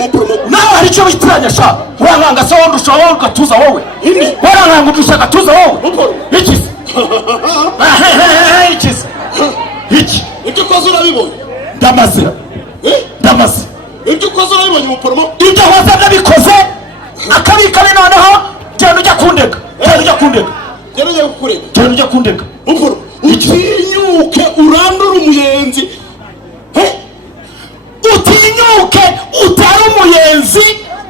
muporomo nawe hari icyo bitiranya sha wanganga se wondusha wowe ugatuza wowe waranganga udusha gatuza wowe iki iki ibyo ukoze urabibonye ndamaze ibyo ukoze urabibonye muporomo ibyo waza nabikoze akabikane noneho genda ujya kundega genda ujya kundega muporomo utinyuke urandura umuyenzi utinyuke utari umuyenzi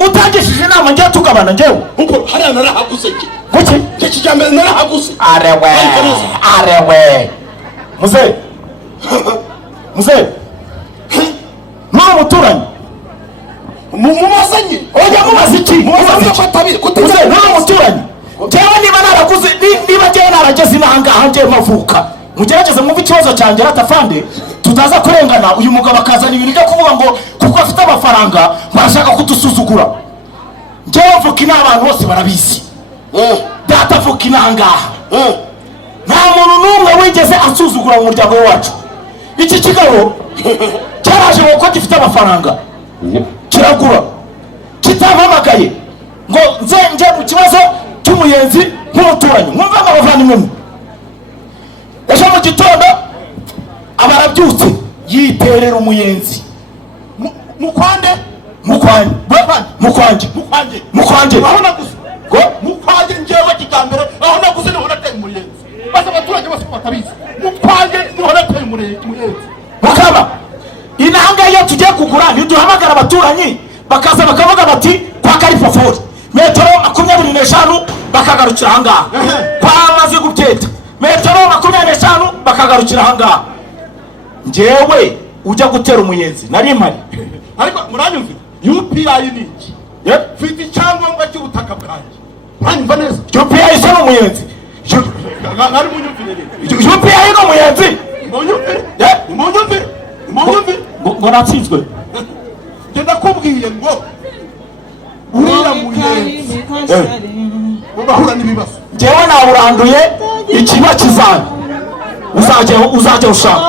utagishije inama njyewe tugabana njyewe muporomo hariya narahaguze guki iki kijyambere narahaguze arewe muze nta muturanyi mumazanye oya mubaza iki muze nta muturanyi njyewe niba naraguze niba njyewe narageze inahangaha njyewe mavuka mugerageze mwumve ikibazo cyanjye ratafande tutaza kurengana uyu mugabo akazana ibintu byo kuvuga ngo kuko afite amafaranga barashaka kudusuzugura njyewe mvuka ina abantu bose barabizi data mvuka inahangaha nta muntu n'umwe wigeze asuzugura mu muryango wacu iki kigabo cyaraje ngo ko gifite amafaranga kiragura kitampamagaye ngo nze mu kibazo cy'umuyenzi nk'umuturanyi mwumve abavandimwe mwe ejo mu gitondo aba arabyutse yiterera umuyenzi mukwanje aho naguze mukwanje njyewe kijyambere aho naguze niho nateye umuyenzi bose abaturage bose batabizi mukwanje niho nateye umuyenzi mukaba inanga iyo tugiye kugura ntiduhamagara abaturanyi bakaza bakavuga bati kwa Karifafori metero 25 bakagarukira ahangaha kwa maze guteta metero 25 bakagarukira ahangaha njyewe ujya gutera umuyenzi nari mpari ariko muranyumvira UPI ni iki mfite icyangombwa cy'ubutaka bwanjye muranyumva neza UPI isa n'umuyenzi ari munyumvire UPI no umuyenzi munyumvire ngo natsinzwe ngenda kubwiye ngo uriya muyenzi ubahura n'ibibazo njyewe nawuranduye ikiba kizana uzajya ushaka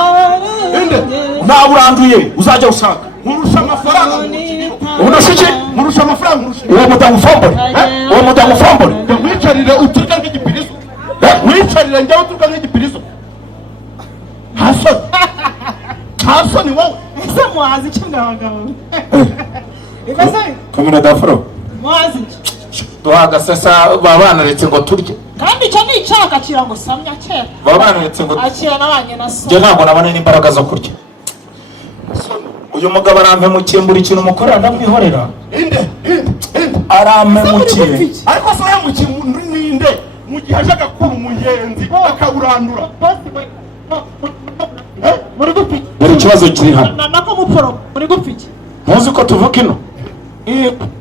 nawuranduye uzajya ushaka nkurusha amafaranga nkurusha amafaranga uwo mudamu fombole mwicarire uturya nk'igipirizo mwicarire njyewe uturya nk'igipirizo hasoni wowe ese muhazi icyo ngabagabo kamera dafuro muhazi duhagasesa babanaretse ngo turye kandi icyo ni icyaka kira ngo samya kera babanaretse ngo akira nabanye na so njye ntabwo nabona n'imbaraga zo kurya uyu mugabo arampemukiye mbura ikintu umukorera ndamwihorera arampemukiye ariko se yamukiye ninde mu gihe aje agakura umuyenzi akawurandura muri gupiki dore ikibazo kiri hano nako muporo muri gupiki muzi ko tuvuga ino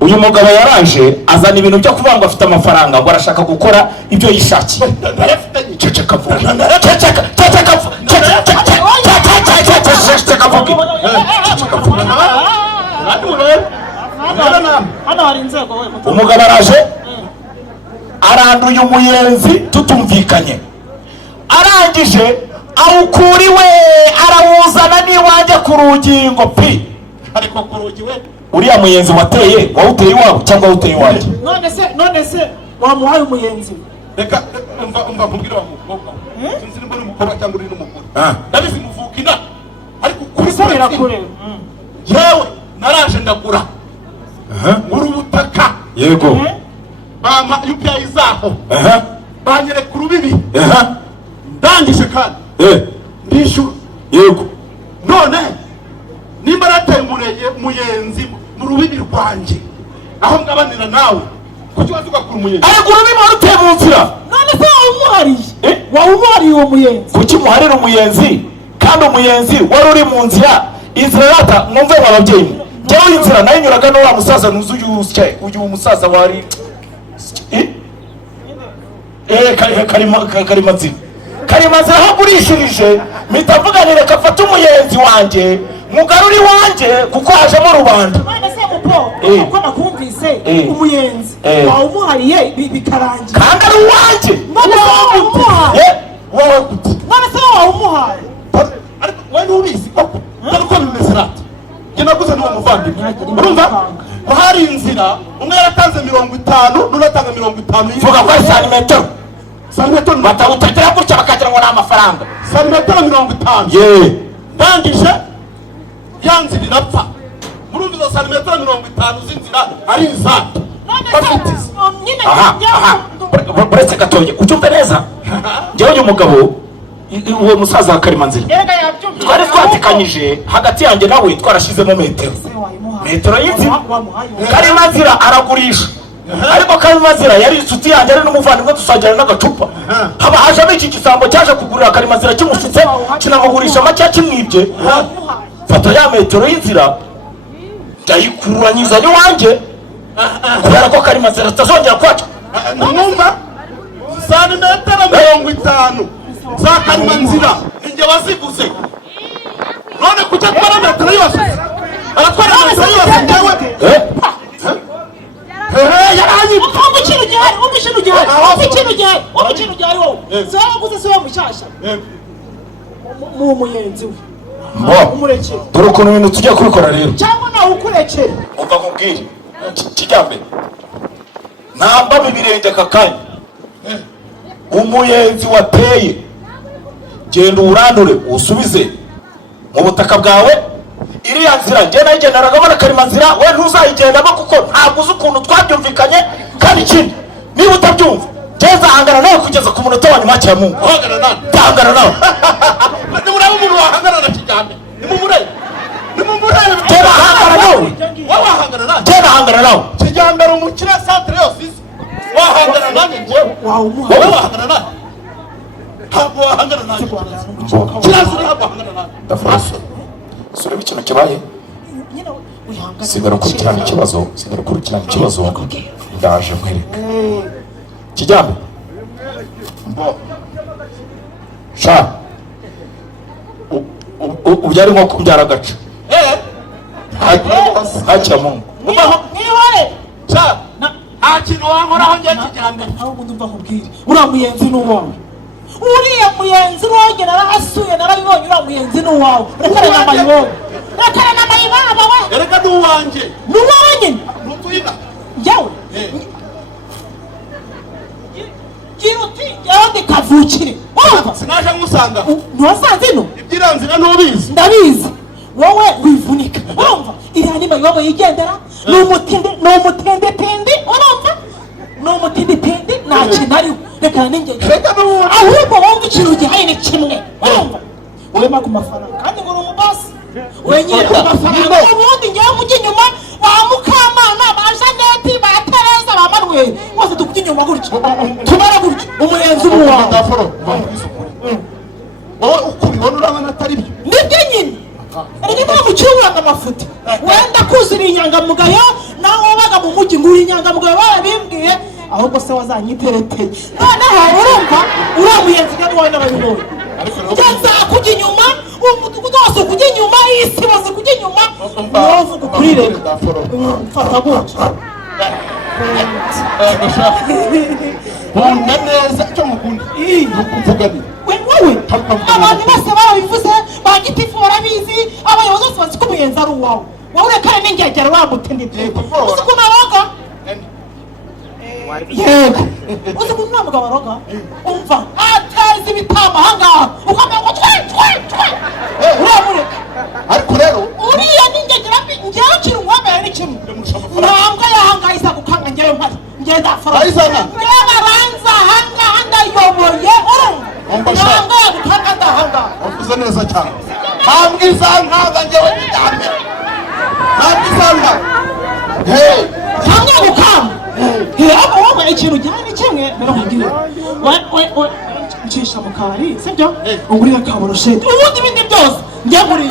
uyu mugabo yaraje azana ibintu byo kuvuga ngo afite amafaranga ngo arashaka gukora ibyo yishakiye ceceka vuga hano hari inzego we umugabo araje aranduye umuyenzi tutumvikanye arangije awukuriwe arawuzana n'iwanjye ku rugingo pi ariko ku rugi we uriya muyenzi wateye wawuteye iwawe cyangwa wawuteye iwanjye none se wamuhaye umuyenzi reka umva mbwira wa mukobwa sinzi nimba ni umukobwa cyangwa uri n'umugore ndabizi muvuka ina ariko kubisabira kure yewe naraje ndagura uri ubutaka yego bama UPI zaho banyereka urubibi ndangije kandi ndishyura yego none nimba nateye umuyenzi mu rubibi rwanjye aho ngabanira nawe kuki waza ugakura umuyenzi ariko urubibi waruteye mu nzira none se wawumuhariye uwo muyenzi kuki muharira umuyenzi kandi umuyenzi wari uri mu nzira inzira rata mwumve ababyeyi njyewe inzira nayinyuraga n'uriya musaza ntuzi uyu musaza wari karimanzira aho agurishirije mpita mvuganire kafata umuyenzi wanjye mugaruri wanjye kuko hajemo rubanda none se mupo uko nakumvise umuyenzi wawumuhariye bikarangira kandi ari uwanjye none se wawumuhaye none se wawumuhaye ariko we ntubizi koko dore uko bimeze rata njye naguze n'uwo muvandimwe urumva ko hari inzira umwe yaratanze 50 n'uratanga 50. vuga ko ari santimetero batawutagira gutya bakagira ngo ni amafaranga. santimetero 50. ye ndangije yanzira irapfa. Murumva izo santimetero 50 z'inzira ari izatu bafitize. buretse gatoya ucyumve neza. njyewe uyu mugabo uwo musaza wa Karimanzira twari twatikanyije hagati yanjye nawe twarashizemo metero y'inzira. Karimanzira aragurisha ariko Karimanzira yari inshuti yanjye ari n'umuvandimwe dusangira n'agacupa. haba hajemo iki gisambo cyaje kugurira Karimanzira kimushutse kinamugurisha make kimwibye. fata ya metero y'inzira ndayikuranyiriza n'iwanjye kubera ko Karimanzira atazongera kwaca. Numva santimetero 50 za Karimanzira ninjye waziguze. None kuja twara metero yose aratwara metero yose njyewe yaranyi umukino gihari wowe sawa guze sawa mushasha mu muyenzi we umureke dore ukuntu ibintu tujya kubikora rero cyangwa nawe ukureke umva nkubwire kijyambere namba bibirenge kakanya umuyenzi wateye genda urandure usubize mu butaka bwawe. iriya nzira njye nayigenderagamo na Karimanzira we ntuzayigendamo kuko ntabwo uzi ukuntu twabyumvikanye. kandi ikindi niba utabyumva ngeze ahangana nawe kugeza ku munota wa nyuma cya Mungu. Hangana nawe nimuraba umuntu wahangana na kijyambere nimumurebe tera hangana nawe tera hangana nawe kijyambere umukire centre yose wahangana nanjye njyewe wahangana nawe ntabwo wahangana nanjye kirazira ntabwo wahangana nanjye ndafuraso sura ikintu kibaye sigara kurikirana ikibazo ndaje nkwereka kijyambere sha ubyari nko kumbyara agace hakira Mungu sha nta kintu wankoraho njye kijyambere ahubwo ndumva nkubwire uriya muyenzi ni uwawe. uriya muyenzi wongera narahasuye narabibonye uriya muyenzi ni uwawe. rekana n'amayibobo we ereka ni uwanjye ni uwawe nyine n'utuyina yawe gira uti yawe ndikavukire wumva sinaje ngusanga ntiwasanze ino ibyiranzira ntubizi ndabizi wowe wivunika wumva iriya ni mayibobo yigendera ni umutendetende urumva ni umutendetende nta kintu ariwe rekana n'ingendo ahubwo wumva ikintu gihaye ni kimwe urumva wema ku mafaranga kandi ngo uri umubasi wenyine ku mafaranga ubundi ngewe mujya inyuma ba Mukamana ba Janeti ba Tereza ba Manuel bose tukujya inyuma gutyo tumara gutyo umuyenzi umuwawe wowe uko ubibona urabona atari byo nibyo nyine erega nta mucyuranga amafuta wenda kuzura inyangamugayo nawe wabaga mu mujyi ngo uri inyangamugayo barabimbwiye ahubwo se wazanyitereteye noneho urumva uriya muyenzi kandi wawe n'ababibonye nzakujya inyuma umudugudu wose ukujya inyuma isi bose kujya inyuma wowe uvuga ukuri rero mfata gutyo nkunda neza icyo mukunda kuvuga ni wowe abantu bose barabivuze ba gitifu barabizi abayobozi bose bazi ko umuyenzi ari uwawe wowe rekane n'ingegera wamutendete uzi ko naroga yego uzi ko nta mugabo aroga umva ateza ibitamba ahangaha ukamenya ngo twe uramureka ariko rero uriya n'ingegera njyewe kiri umwambere ni kimwe ntambwe yahangaha isa gukanga njyewe mpari njyewe ndafara njyewe baranza ahangaha ndayoboye urumva ntambwe yagukanga ndahangaha wavuze neza cyane ntambwe izankanga njyewe kijyambere ntambwe izankanga ntambwe yagukanga ahubwo wowe ikintu ujyana ni kimwe rero nkubwire we ncisha mu kabari sibyo ungurira ka burushete ubundi ibindi byose njye muri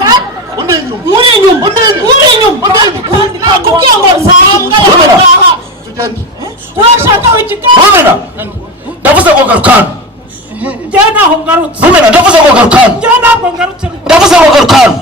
inyuma nakubwiye ngo nsanga yahangaha urashaka w'ikigabo ndavuze ngo garukana njyewe ntaho ngarutse ndavuze ngo garukana njyewe ntabwo ngarutse ndavuze ngo garukana